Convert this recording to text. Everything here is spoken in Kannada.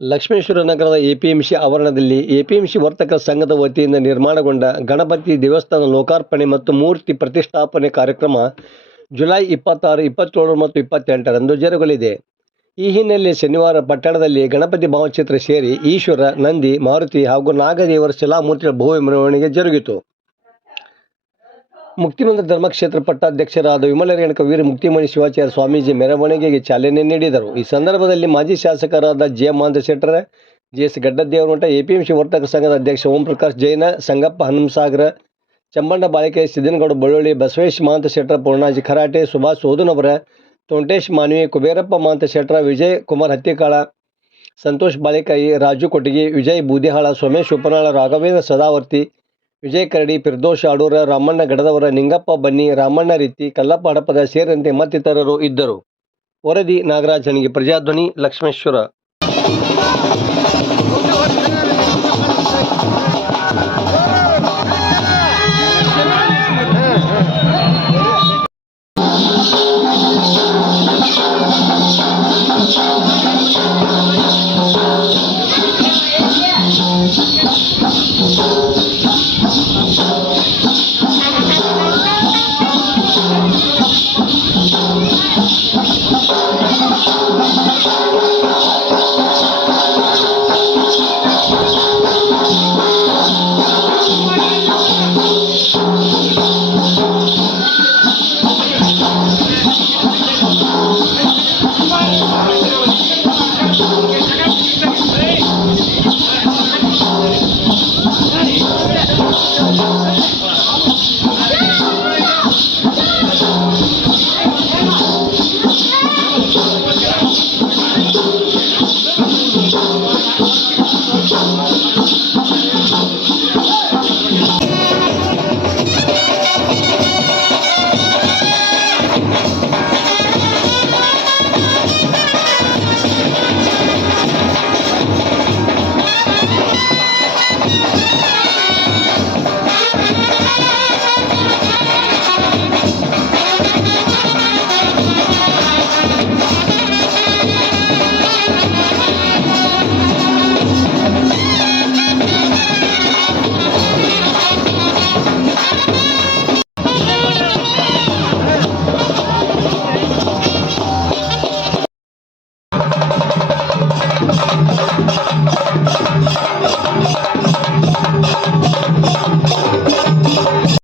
ಲಕ್ಷ್ಮೇಶ್ವರ ನಗರದ ಎಪಿಎಂಸಿ ಆವರಣದಲ್ಲಿ ಎಪಿಎಂಸಿ ವರ್ತಕರ ಸಂಘದ ವತಿಯಿಂದ ನಿರ್ಮಾಣಗೊಂಡ ಗಣಪತಿ ದೇವಸ್ಥಾನ ಲೋಕಾರ್ಪಣೆ ಮತ್ತು ಮೂರ್ತಿ ಪ್ರತಿಷ್ಠಾಪನೆ ಕಾರ್ಯಕ್ರಮ ಜುಲೈ 26, 27 ಮತ್ತು 28ರಂದು ಜರುಗಲಿದೆ. ಈ ಹಿನ್ನೆಲೆಯಲ್ಲಿ ಶನಿವಾರ ಪಟ್ಟಣದಲ್ಲಿ ಗಣಪತಿ ಭಾವಚಿತ್ರ ಸೇರಿ ಈಶ್ವರ, ನಂದಿ, ಮಾರುತಿ ಹಾಗೂ ನಾಗದೇವರ ಶಿಲಾಮೂರ್ತಿಗಳ ಭವ್ಯ ಮೆರವಣಿಗೆ ಜರುಗಿತು. ಮುಕ್ತಿಮಂದಿರ ಧರ್ಮಕ್ಷೇತ್ರ ಪಟ್ಟಾಧ್ಯಕ್ಷರಾದ ವಿಮಲ ರೇಣುಕ ವೀರ ಮುಕ್ತಿಮಣಿ ಶಿವಾಚಾರ್ಯ ಸ್ವಾಮೀಜಿ ಮೆರವಣಿಗೆಗೆ ಚಾಲನೆ ನೀಡಿದರು. ಈ ಸಂದರ್ಭದಲ್ಲಿ ಮಾಜಿ ಶಾಸಕರಾದ ಜೆ. ಮಾಂತಶೆಟ್ಟರ, ಜೆಎಸ್ ಗಡ್ಡದೇವರಮಠ, ಎಪಿಎಂಸಿ ವರ್ತಕ ಸಂಘದ ಅಧ್ಯಕ್ಷ ಓಂ ಪ್ರಕಾಶ್ ಜೈನ, ಸಂಗಪ್ಪ ಹನುಮಸಾಗರ, ಚಂಬಣ್ಣ ಬಾಳಿಕೆ, ಸಿದ್ದನಗೌಡ ಬಳ್ಳೊಳ್ಳಿ, ಬಸವೇಶ್ ಮಾಂತಶೆಟ್ಟರ, ಪೂರ್ಣಾಜಿ ಖರಾಟೆ, ಸುಭಾಷ್ ಸೋದನವರ, ತೋಂಟೇಶ್ ಮಾನ್ವಿ, ಕುಬೇರಪ್ಪ ಮಾಂತಶೆಟ್ಟರ, ವಿಜಯ್ ಕುಮಾರ್ ಹತ್ತಿಕಾಳ, ಸಂತೋಷ್ ಬಾಳಿಕಾಯಿ, ರಾಜು ಕೊಟಗಿ, ವಿಜಯ್ ಬೂದಿಹಾಳ, ಸೋಮೇಶ್ ಉಪನಾಳ, ರಾಘವೇಂದ್ರ ಸದಾವರ್ತಿ, ವಿಜಯ್ ಕರಡಿ, ಫಿರ್ದೋಷ್ ಆಡೂರ, ರಾಮಣ್ಣ ಗಡದವರ, ನಿಂಗಪ್ಪ ಬನ್ನಿ, ರಾಮಣ್ಣ ರೀತಿ, ಕಲ್ಲಪ್ಪ ಹಡಪದ ಸೇರಿದಂತೆ ಮತ್ತಿತರರು ಇದ್ದರು. ವರದಿ ನಾಗರಾಜ್ ಹಣಗಿ, ಪ್ರಜಾಧ್ವನಿ, ಲಕ್ಷ್ಮೇಶ್ವರ.